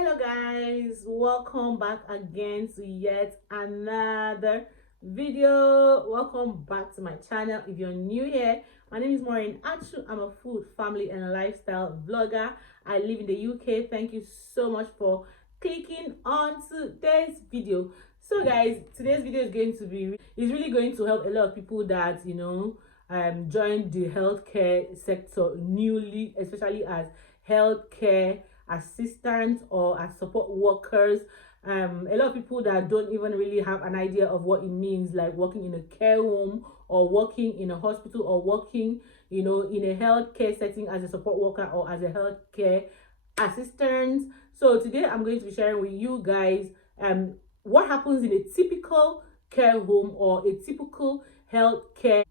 Hello guys, welcome back again to yet another video. Welcome back to my channel. If you're new here, my name is Maureen Achu. I'm a food, family and lifestyle vlogger. I live in the UK. Thank you so much for clicking on today's video. So guys, today's video is really going to help a lot of people that joined the healthcare sector newly, especially as healthcare assistants or as support workers. A lot of people that don't even really have an idea of what it means, like working in a care home or working in a hospital or working in a healthcare setting as a support worker or as a healthcare assistant. So today I'm going to be sharing with you guys what happens in a typical care home or a typical healthcare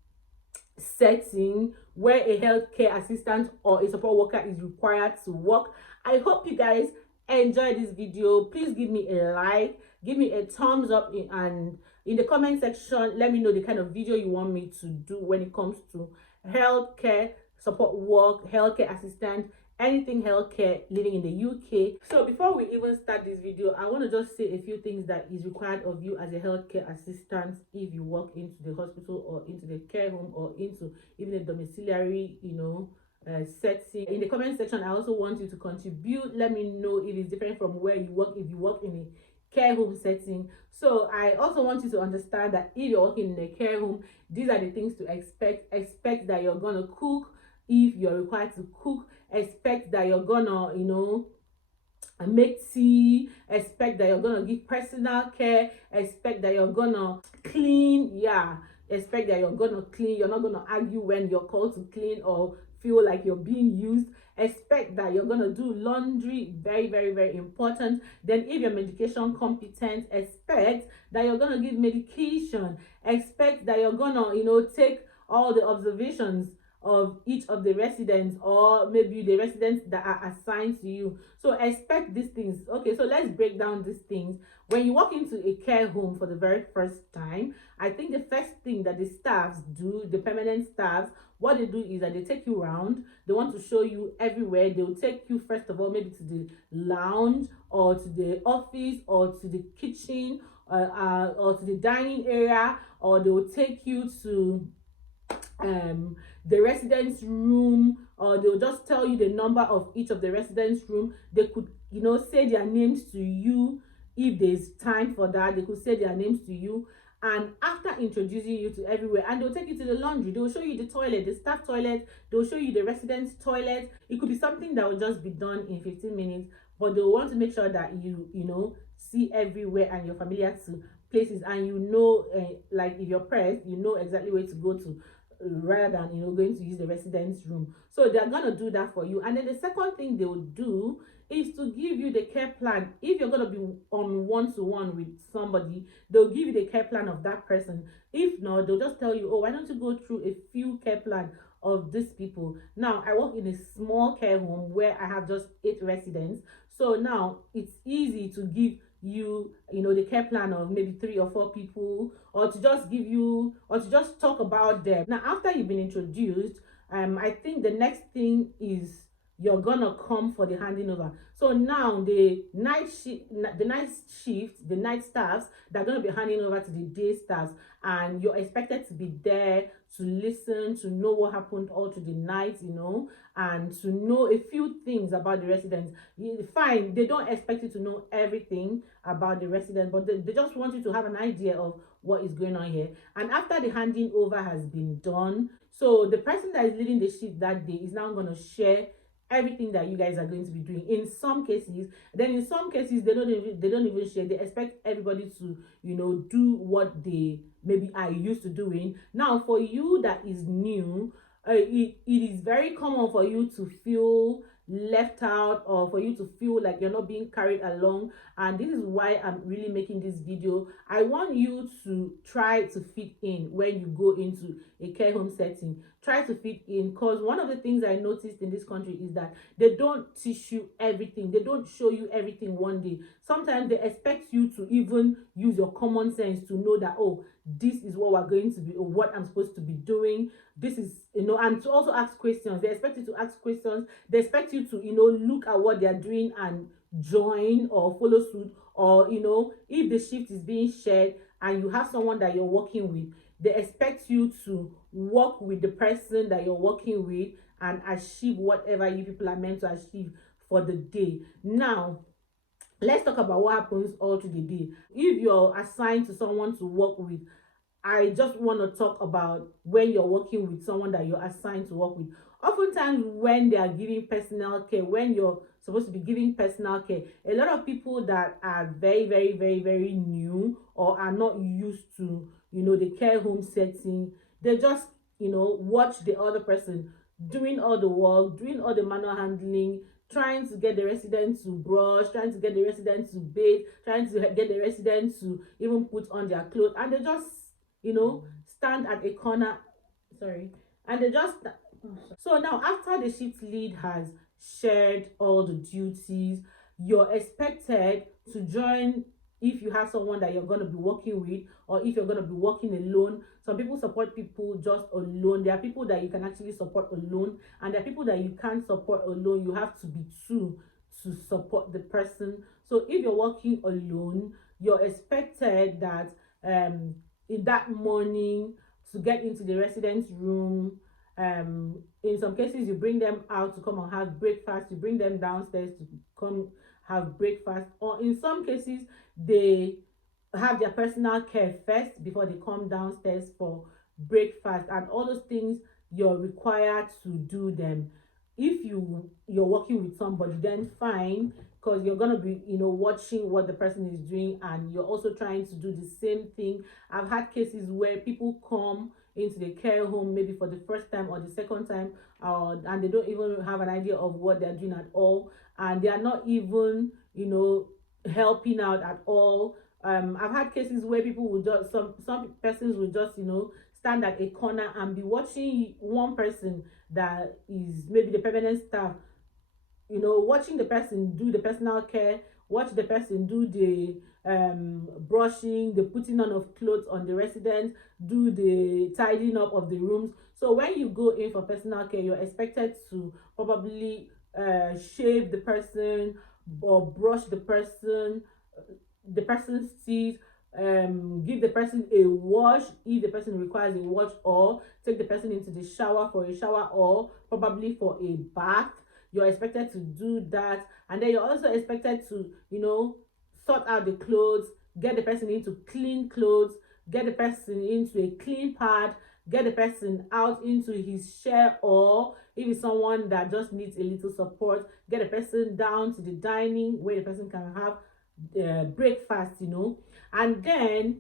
setting where a healthcare assistant or a support worker is required to work. I hope you guys enjoy this video. Please give me a like, give me a thumbs up, and in the comment section let me know the kind of video you want me to do when it comes to healthcare support work, healthcare assistant, anything healthcare living in the UK. So before we even start this video, I want to just say a few things that is required of you as a healthcare assistant if you work into the hospital or into the care home or into even a domiciliary setting. In the comment section, I also want you to contribute. Let me know if it's different from where you work, if you work in a care home setting. So I also want you to understand that if you're working in a care home, these are the things to expect that you're gonna cook if you're required to cook. Expect that you're gonna make tea. Expect that you're gonna give personal care. Expect that you're gonna clean. Expect that you're gonna clean. You're not gonna argue when you're called to clean or feel like you're being used. Expect that you're gonna do laundry. Very, very, very important. Then if you're medication competent, expect that you're gonna give medication. Expect that you're gonna take all the observations of each of the residents, or maybe the residents that are assigned to you. So expect these things. Okay, so let's break down these things. When you walk into a care home for the very first time, I think the first thing that the staffs do, the permanent staffs, what they do is that they take you around. They want to show you everywhere. They will take you first of all maybe to the lounge or to the office or to the kitchen or to the dining area, or they will take you to the residence room, or they'll just tell you the number of each of the residence room. They could say their names to you if there's time for that. They could say their names to you, and after introducing you to everywhere, and they'll take you to the laundry. They'll show you the toilet, the staff toilet. They'll show you the residence toilet. It could be something that will just be done in 15 minutes, but they'll want to make sure that you see everywhere and you're familiar to places, and like if you're pressed, you know exactly where to go to, rather than going to use the residence room. So they're gonna do that for you. And then the second thing they will do is to give you the care plan. If you're gonna be on one-to-one with somebody, they'll give you the care plan of that person. If not, they'll just tell you, oh, why don't you go through a few care plan of these people. Now I work in a small care home where I have just 8 residents, so now it's easy to give the care plan of maybe 3 or 4 people, or to just give you, or to just talk about them. Now after you've been introduced, I think the next thing is you're gonna come for the handing over. So now the night shift, the night staffs, they're gonna be handing over to the day staffs, and you're expected to be there to listen, to know what happened all through the night, and to know a few things about the residents. Fine, they don't expect you to know everything about the residents, but they just want you to have an idea of what is going on here. And after the handing over has been done, so the person that is leading the shift that day is now going to share everything that you guys are going to be doing in some cases. Then in some cases they don't even share. They expect everybody to do what they maybe are used to doing. Now for you that is new, it is very common for you to feel left out, or for you to feel like you're not being carried along, and this is why I'm really making this video. I want you to try to fit in when you go into a care home setting. Try to fit in, because one of the things I noticed in this country is that they don't teach you everything. They don't show you everything one day. Sometimes they expect you to even use your common sense to know that, oh, this is what we're going to be, or what I'm supposed to be doing. This is and to also ask questions. They expect you to ask questions. They expect you to look at what they are doing and join or follow suit, or if the shift is being shared and you have someone that you're working with, they expect you to work with the person that you're working with and achieve whatever you people are meant to achieve for the day. Now, let's talk about what happens all through the day. If you're assigned to someone to work with, I just want to talk about when you're working with someone that you're assigned to work with. Oftentimes, when they are giving personal care, when you're supposed to be giving personal care, a lot of people that are very, very, very, very new or are not used to, the care home setting, they just, watch the other person doing all the work, doing all the manual handling, trying to get the residents to brush, trying to get the residents to bathe, trying to get the residents to even put on their clothes, and they just stand at a corner, sorry, and they just so now after the shift lead has shared all the duties, you're expected to join. If you have someone that you're going to be working with, or if you're going to be working alone, some people support people just alone. There are people that you can actually support alone, and there are people that you can't support alone. You have to be two to support the person. So if you're working alone, you're expected that in that morning, to get into the residence room, in some cases you bring them out to come and have breakfast, you bring them downstairs to come have breakfast, or in some cases they have their personal care first before they come downstairs for breakfast, and all those things you're required to do them. If you're working with somebody, then fine, because you're going to be watching what the person is doing, and you're also trying to do the same thing. I've had cases where people come into the care home maybe for the first time or the second time, and they don't even have an idea of what they're doing at all, and they are not even helping out at all. I've had cases where people will just some persons will just stand at a corner and be watching one person that is maybe the permanent staff, watching the person do the personal care, watch the person do the brushing, the putting on of clothes on the residents, do the tidying up of the rooms. So when you go in for personal care, you're expected to probably shave the person or brush the person's teeth, give the person a wash if the person requires a wash, or take the person into the shower for a shower, or probably for a bath. You're expected to do that, and then you're also expected to sort out the clothes, get the person into clean clothes, get the person into a clean pad, get the person out into his chair, or if it's someone that just needs a little support, get the person down to the dining where the person can have breakfast, and then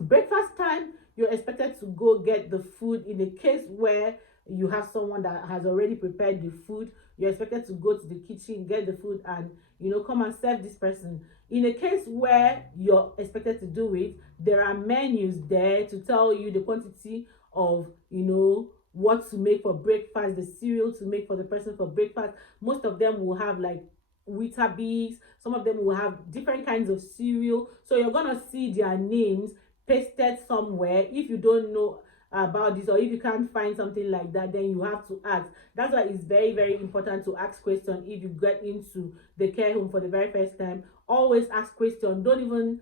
breakfast time, you're expected to go get the food. In the case where you have someone that has already prepared the food, you're expected to go to the kitchen, get the food, and come and serve this person. In a case where you're expected to do it, there are menus there to tell you the quantity of what to make for breakfast, the cereal to make for the person for breakfast. Most of them will have like Weetabix, some of them will have different kinds of cereal, so you're gonna see their names pasted somewhere. If you don't know about this, or if you can't find something like that, then you have to ask. That's why it's very, very important to ask questions. If you get into the care home for the very first time, always ask questions. Don't even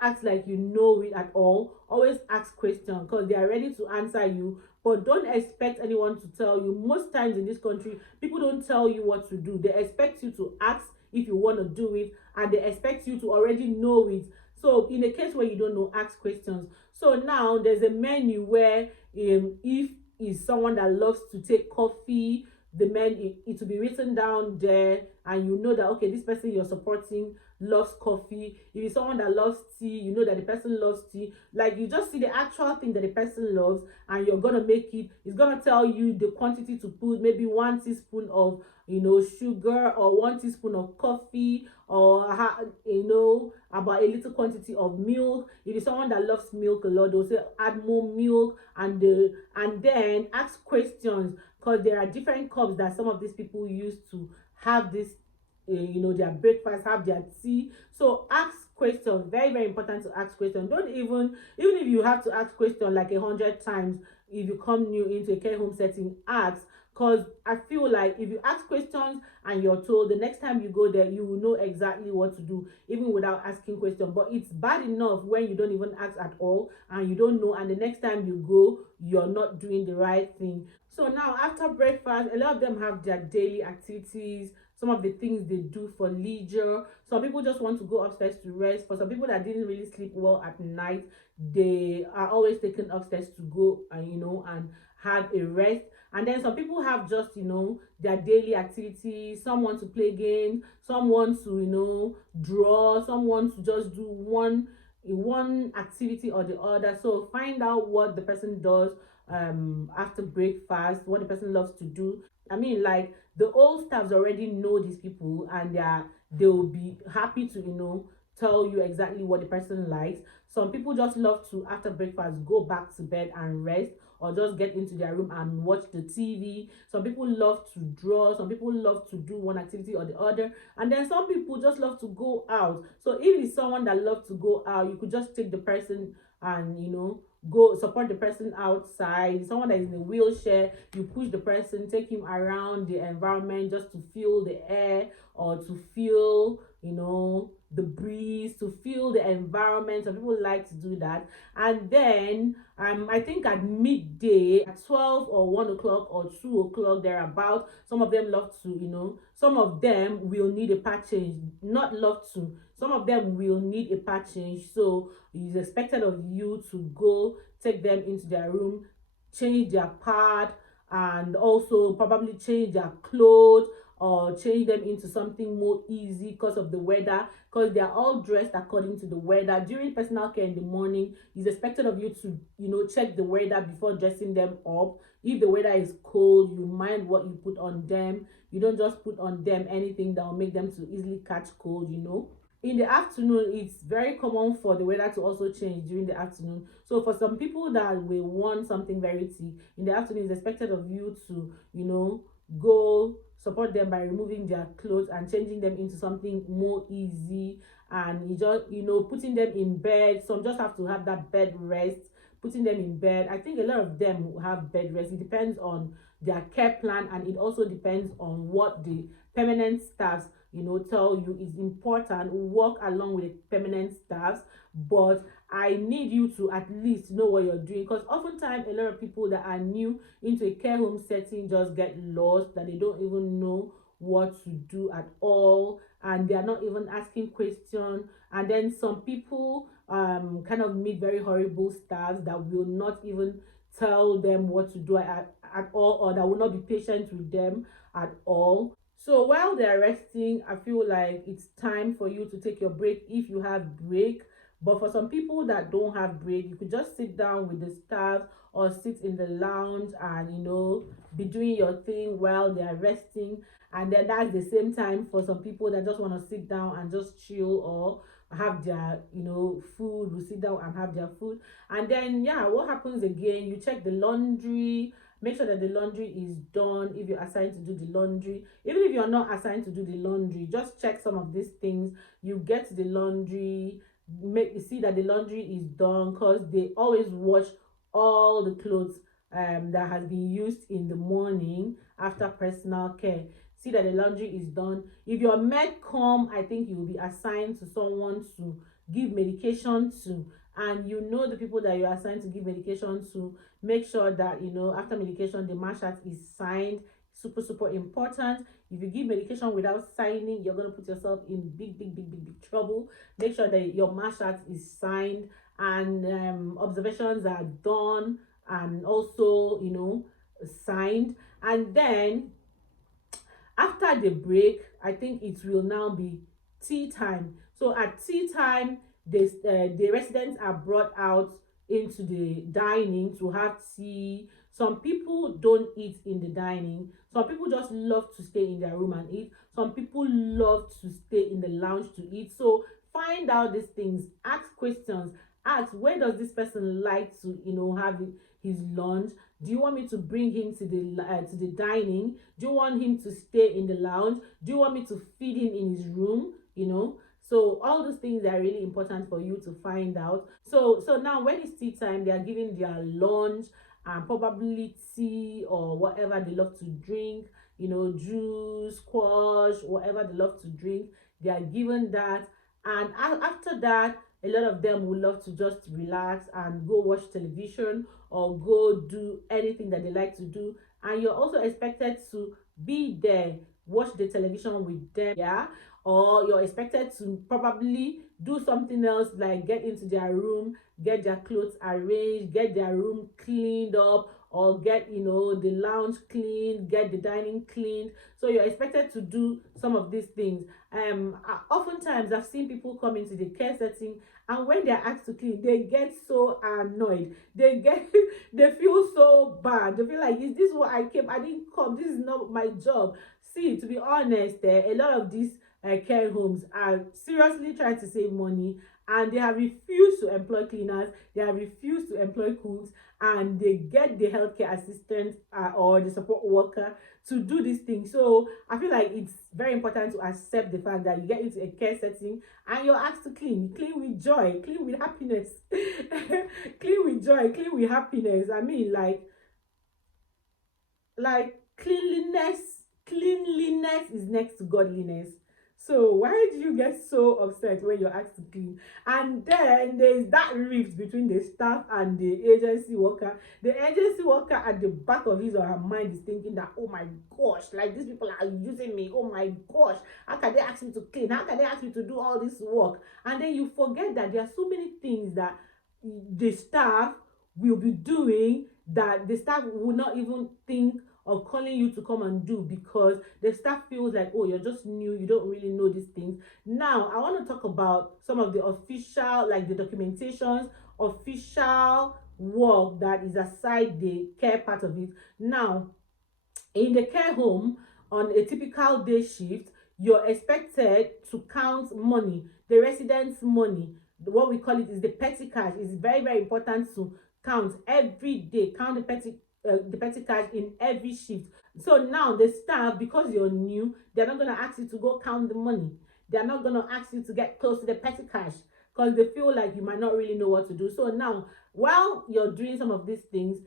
act like you know it at all. Always ask questions, because they are ready to answer you, but don't expect anyone to tell you. Most times in this country, people don't tell you what to do. They expect you to ask if you want to do it, and they expect you to already know it. So in a case where you don't know, ask questions. So now there's a menu where if is someone that loves to take coffee, the menu, it will be written down there, and you know that okay, this person you're supporting loves coffee. If it's someone that loves tea, you know that the person loves tea. Like, you just see the actual thing that the person loves, and you're gonna make it. It's gonna tell you the quantity to put, maybe 1 teaspoon of sugar, or 1 teaspoon of coffee, or about a little quantity of milk. If it's someone that loves milk a lot, they'll say add more milk, and then ask questions, because there are different cups that some of these people use to have this their breakfast, have their tea. So ask questions. Very, very important to ask questions. Don't even if you have to ask questions like 100 times, if you come new into a care home setting, ask. Because I feel like if you ask questions and you're told, the next time you go there, you will know exactly what to do, even without asking questions. But it's bad enough when you don't even ask at all and you don't know, and the next time you go, you're not doing the right thing. So now after breakfast, a lot of them have their daily activities, some of the things they do for leisure. Some people just want to go upstairs to rest. For some people that didn't really sleep well at night, they are always taken upstairs to go and and have a rest. And then some people have just their daily activities. Some want to play games, some want to draw, some want to just do one activity or the other. So find out what the person does after breakfast, what the person loves to do. I mean, like, the old staffs already know these people, and they'll be happy to tell you exactly what the person likes. Some people just love to, after breakfast, go back to bed and rest, or just get into their room and watch the TV. Some people love to draw, some people love to do one activity or the other, and then some people just love to go out. So if it's someone that loves to go out, you could just take the person and go support the person outside. Someone that is in a wheelchair, you push the person, take him around the environment just to feel the air, or to feel the breeze, to feel the environment. Some people like to do that. And then I think at midday, at 12 or 1 o'clock or 2 o'clock thereabout, some of them love to some of them will need a pad change. Not love to, some of them will need a pad change. So it's expected of you to go take them into their room, change their pad, and also probably change their clothes, or change them into something more easy because of the weather, because they are all dressed according to the weather. During personal care in the morning, it's expected of you to check the weather before dressing them up. If the weather is cold, you mind what you put on them. You don't just put on them anything that will make them to easily catch cold. In the afternoon, it's very common for the weather to also change during the afternoon. So for some people that will want something very tea in the afternoon, it's expected of you to go support them by removing their clothes and changing them into something more easy. And you just putting them in bed. Some just have to have that bed rest, putting them in bed. I think a lot of them have bed rest. It depends on their care plan, and it also depends on what the permanent staffs tell you is important. Work along with the permanent staffs, but I need you to at least know what you're doing, because oftentimes a lot of people that are new into a care home setting just get lost, that they don't even know what to do at all, and they are not even asking questions. And then some people kind of meet very horrible staffs that will not even tell them what to do at all, or that will not be patient with them at all. So while they're resting, I feel like it's time for you to take your break if you have break. But for some people that don't have break, you could just sit down with the staff, or sit in the lounge and be doing your thing while they are resting. And then that's the same time for some people that just want to sit down and just chill, or have their food, will sit down and have their food. And then what happens again, you check the laundry, make sure that the laundry is done if you're assigned to do the laundry. Even if you're not assigned to do the laundry, just check some of these things. You get to the laundry, see that the laundry is done, because they always wash all the clothes that has been used in the morning after personal care. See that the laundry is done. If your med come, I think you will be assigned to someone to give medication to, and the people that you're assigned to give medication to. Make sure that after medication, the marshal is signed. Super important. If you give medication without signing, you're going to put yourself in big trouble. Make sure that your marshal is signed, and observations are done and also signed. And then after the break, I think it will now be tea time. So at tea time, the residents are brought out into the dining to have tea. Some people don't eat in the dining. Some people just love to stay in their room and eat. Some people love to stay in the lounge to eat. So find out these things, ask questions, ask, where does this person like to have his lunch? Do you want me to bring him to the dining? Do you want him to stay in the lounge? Do you want me to feed him in his room? So all those things are really important for you to find out. So now when it's tea time, they are giving their lunch, and probably tea or whatever they love to drink, you know, juice, squash, whatever they love to drink. They are given that, and after that, a lot of them would love to just relax and go watch television or go do anything that they like to do. And you're also expected to be there, watch the television with them, yeah, or you're expected to probably do something else like get into their room, get their clothes arranged, get their room cleaned up, or get, you know, the lounge cleaned, get the dining cleaned. So you're expected to do some of these things. Oftentimes I've seen people come into the care setting, and when they're asked to clean, they get so annoyed. They get they feel so bad. They feel like, is this what I came? I didn't come. This is not my job. See, to be honest, a lot of these care homes are seriously trying to save money, and they have refused to employ cleaners, they have refused to employ cooks, and they get the healthcare assistant or the support worker to do these things. So I feel like it's very important to accept the fact that you get into a care setting and you're asked to clean. Clean with joy, clean with happiness. Clean with joy, clean with happiness. I mean, like cleanliness is next to godliness. So why do you get so upset when you're asked to clean? And then there's that rift between the staff and the agency worker. The agency worker at the back of his or her mind is thinking that, oh my gosh, like these people are using me. Oh my gosh, how can they ask me to clean? How can they ask me to do all this work? And then you forget that there are so many things that the staff will be doing that the staff will not even think of calling you to come and do, because the staff feels like, oh, you're just new, you don't really know these things. Now I want to talk about some of the official, like the documentations, official work that is aside the care part of it. Now, in the care home, on a typical day shift, you're expected to count money, the residents' money. What we call it is the petty cash. It's very, very important to count every day, count the petty cash in every shift. So now the staff, because you're new, they're not going to ask you to go count the money. They're not going to ask you to get close to the petty cash, because they feel like you might not really know what to do. So now, while you're doing some of these things,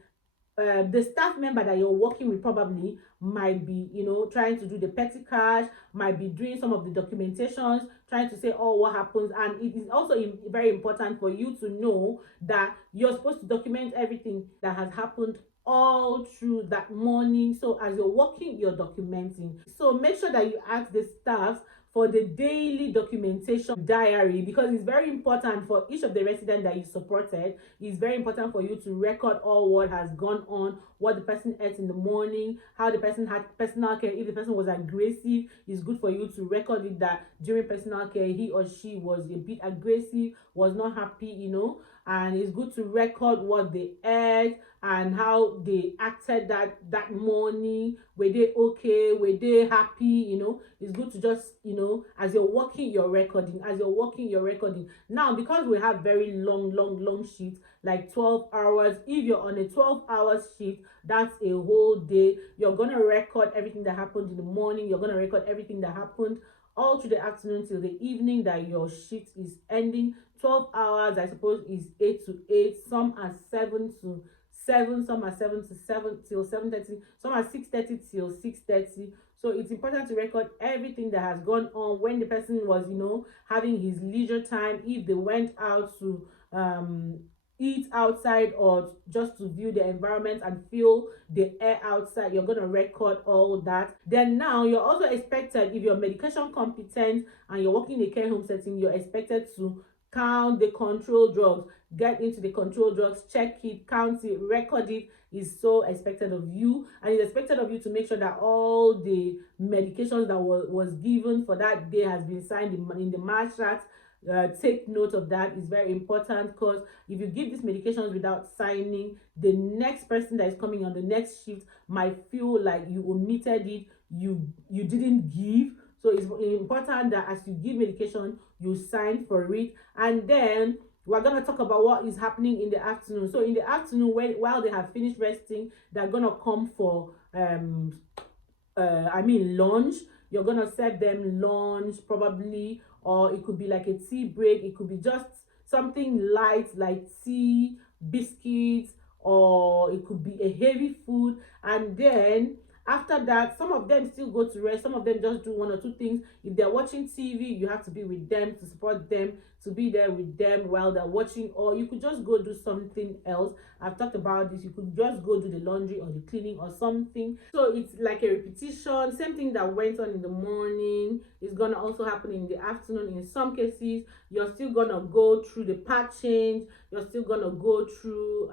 the staff member that you're working with probably might be, you know, trying to do the petty cash, might be doing some of the documentations, trying to say, oh, what happens. And it is also very important for you to know that you're supposed to document everything that has happened all through that morning. So as you're working, you're documenting. So make sure that you ask the staff for the daily documentation diary, because it's very important for each of the residents that you supported. It's very important for you to record all what has gone on, what the person ate in the morning, how the person had personal care. If the person was aggressive, it's good for you to record it, that during personal care he or she was a bit aggressive, was not happy, you know. And it's good to record what they ate and how they acted that morning. Were they okay? Were they happy? You know, it's good to just, you know, as you're working, you're recording. As you're working, you're recording. Now, because we have very long shifts, like 12 hours, if you're on a 12-hour shift, that's a whole day. You're gonna record everything that happened in the morning. You're gonna record everything that happened all through the afternoon till the evening that your shift is ending. 12 hours, I suppose, is 8 to 8. Some are 7 to 7, some are 7 to 7 till 7:30, some are 6:30 till 6:30. So it's important to record everything that has gone on when the person was, you know, having his leisure time. If they went out to eat outside or just to view the environment and feel the air outside, you're going to record all that. Then now you're also expected, if you're medication competent and you're working in a care home setting, you're expected to count the control drugs, get into the control drugs, check it, count it, record it. Is so expected of you, and it's expected of you to make sure that all the medications that was given for that day has been signed in the MASHRAT. Take note of that. It's very important, because if you give these medications without signing, the next person that is coming on the next shift might feel like you omitted it, you didn't give. So it's important that as you give medication, you sign for it. And then we're going to talk about what is happening in the afternoon. So in the afternoon, while they have finished resting, they're going to come for lunch. You're going to serve them lunch probably, or it could be like a tea break. It could be just something light like tea, biscuits, or it could be a heavy food. And then after that, some of them still go to rest, some of them just do one or two things. If they're watching TV, you have to be with them, to support them, to be there with them while they're watching. Or you could just go do something else. I've talked about this. You could just go do the laundry or the cleaning or something. So it's like a repetition. Same thing that went on in the morning is gonna also happen in the afternoon. In some cases, you're still gonna go through the pad change. You're still gonna go through,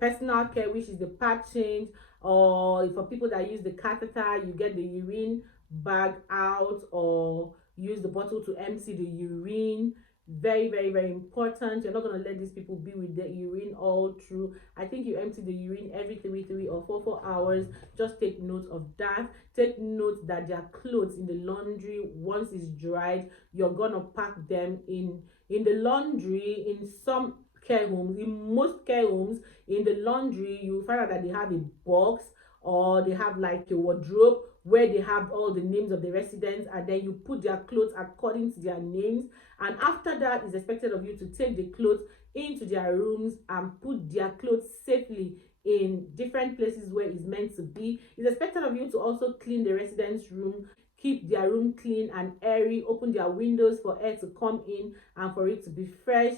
personal care, which is the pad change. Or for people that use the catheter, you get the urine bag out, or use the bottle to empty the urine. Very, very, very important. You're not going to let these people be with the urine all through. I think you empty the urine every 3 or 4 hours. Just take note of that. Take note that their clothes in the laundry, once it's dried, you're gonna pack them in the laundry. In some care homes, in most care homes, in the laundry, you find out that they have a box, or they have like a wardrobe where they have all the names of the residents, and then you put their clothes according to their names. And after that, it's expected of you to take the clothes into their rooms and put their clothes safely in different places where it's meant to be. It's expected of you to also clean the residents' room, keep their room clean and airy, open their windows for air to come in and for it to be fresh.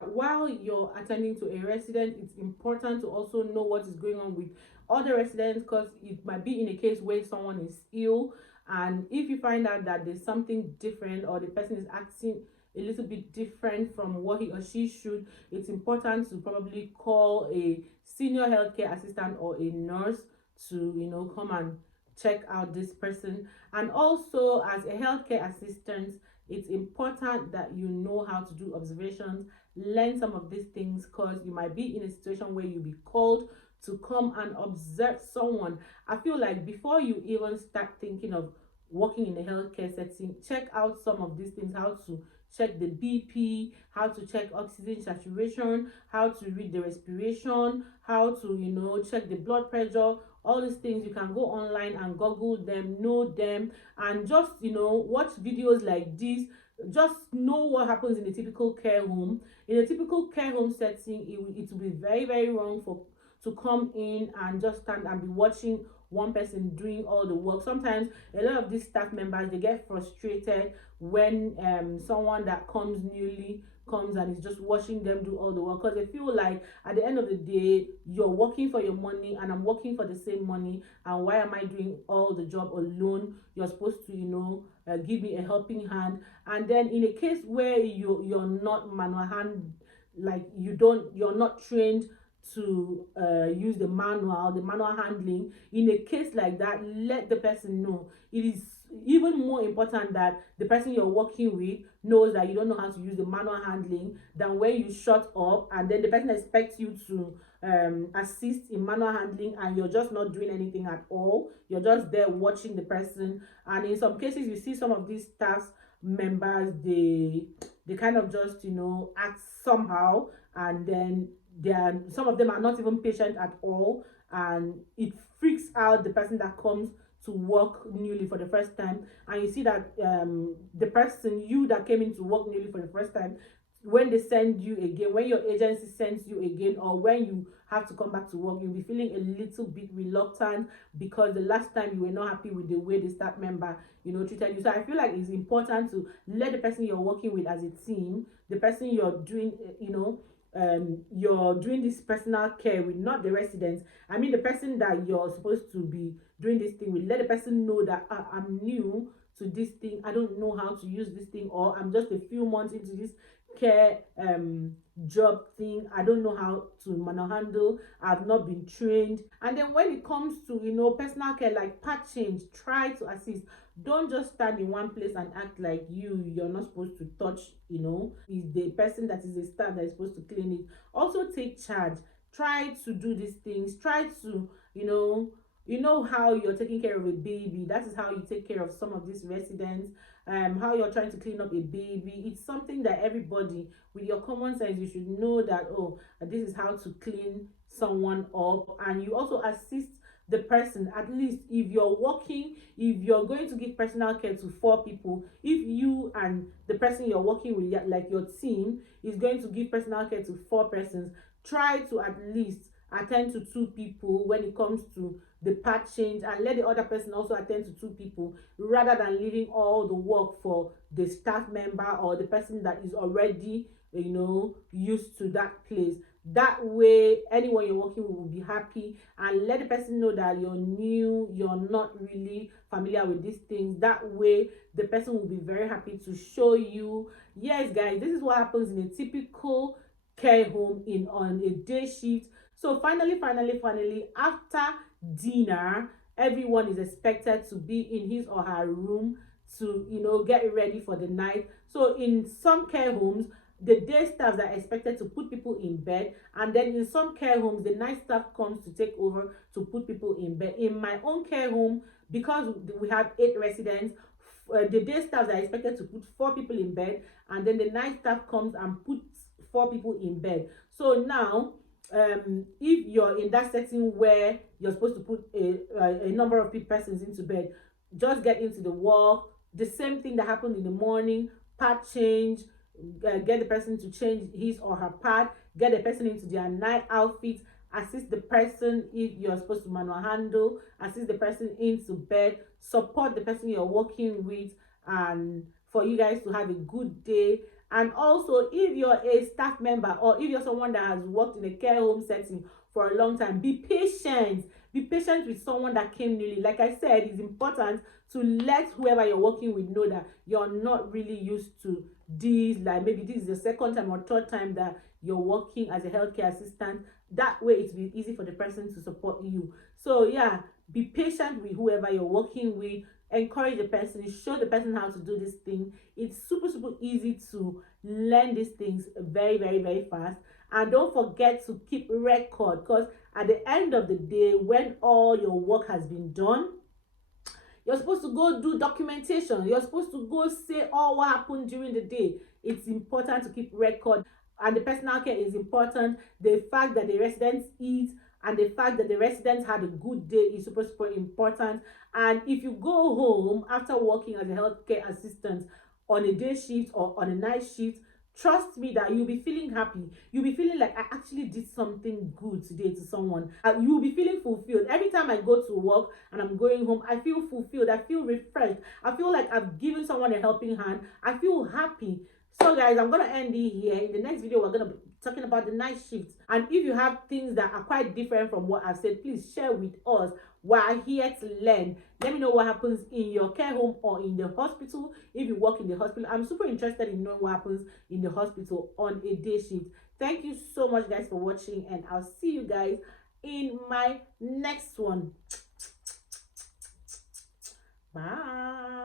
While you're attending to a resident, it's important to also know what is going on with other residents, because it might be in a case where someone is ill, and if you find out that there's something different, or the person is acting a little bit different from what he or she should, it's important to probably call a senior healthcare assistant or a nurse to come and check out this person. And also, as a healthcare assistant, it's important that you know how to do observations. Learn some of these things, because you might be in a situation where you'll be called to come and observe someone. I feel like before you even start thinking of working in a healthcare setting, check out some of these things: how to check the BP, how to check oxygen saturation, how to read the respiration, how to check the blood pressure. All these things, you can go online and Google them, know them, and just watch videos like this. Just know what happens in a typical care home. In a typical care home setting, it will be very, very wrong to come in and just stand and be watching one person doing all the work. Sometimes a lot of these staff members, they get frustrated when someone that comes newly comes and is just watching them do all the work, because they feel like at the end of the day, you're working for your money and I'm working for the same money, and why am I doing all the job alone? You're supposed to give me a helping hand. And then in a case where you're not manual hand, like you're not trained to use the manual handling, in a case like that, let the person know. It is even more important that the person you're working with knows that you don't know how to use the manual handling, than when you shut up and then the person expects you to assist in manual handling and you're just not doing anything at all. You're just there watching the person. And in some cases, you see some of these staff members, they kind of just act somehow, and then some of them are not even patient at all, and it freaks out the person that comes to work newly for the first time. And you see that the person that came in to work newly for the first time, when they send you again, when your agency sends you again, or when you have to come back to work, you'll be feeling a little bit reluctant, because the last time you were not happy with the way the staff member treated you. So I feel like it's important to let the person you're working with as a team, the person you're doing you're doing this personal care with, not the residents. I mean, the person that you're supposed to be doing this thing with, let the person know that I'm new to this thing, I don't know how to use this thing, or I'm just a few months into this care job thing, I don't know how to manual handle, I've not been trained. And then when it comes to personal care like pad change, try to assist. Don't just stand in one place and act like you're not supposed to touch. Is the person that is a staff that is supposed to clean it. Also take charge. Try to do these things. Try to how you're taking care of a baby, that is how you take care of some of these residents. How you're trying to clean up a baby, it's something that everybody, with your common sense, you should know that, oh, this is how to clean someone up. And you also assist the person. At least if you're going to give personal care to 4 people, if you and the person you're working with, like your team, is going to give personal care to 4 persons, try to at least attend to 2 people when it comes to the part change, and let the other person also attend to 2 people, rather than leaving all the work for the staff member or the person that is already, you know, used to that place. That way anyone you're working with will be happy, and let the person know that you're new, you're not really familiar with these things. That way the person will be very happy to show you. Yes guys, this is what happens in a typical care home in on a day shift. So finally, after dinner, everyone is expected to be in his or her room to, you know, get ready for the night. So in some care homes, the day staffs are expected to put people in bed, and then in some care homes the night staff comes to take over to put people in bed. In my own care home, because we have 8 residents, the day staffs are expected to put 4 people in bed, and then the night staff comes and puts 4 people in bed. So now if you're in that setting where you're supposed to put a number of persons into bed, just get into the work. The same thing that happened in the morning, part change, get the person to change his or her pad, get the person into their night outfit, assist the person if you're supposed to manual handle, assist the person into bed, support the person you're working with, and for you guys to have a good day. And also, if you're a staff member or if you're someone that has worked in a care home setting for a long time, be patient with someone that came newly. Like I said, it's important to let whoever you're working with know that you're not really used to this, like maybe this is the second time or third time that you're working as a healthcare assistant. That way it will be easy for the person to support you. So yeah, be patient with whoever you're working with, encourage the person, show the person how to do this thing. It's super easy to learn these things very fast. And don't forget to keep record, because at the end of the day, when all your work has been done, you're supposed to go do documentation. You're supposed to go say all what happened during the day. It's important to keep record, and the personal care is important. The fact that the residents eat and the fact that the residents had a good day is super important. And if you go home after working as a healthcare assistant on a day shift or on a night shift, trust me that you'll be feeling happy. You'll be feeling like I actually did something good today to someone. You'll be feeling fulfilled. Every time I go to work and I'm going home, I feel fulfilled. I feel refreshed. I feel like I've given someone a helping hand. I feel happy. So guys, I'm going to end it here. In the next video, we're going to be talking about the night shifts. And if you have things that are quite different from what I've said, please share with us. We're here to learn. Let me know what happens in your care home or in the hospital. If you work in the hospital, I'm super interested in knowing what happens in the hospital on a day shift. Thank you so much guys for watching, and I'll see you guys in my next one. Bye.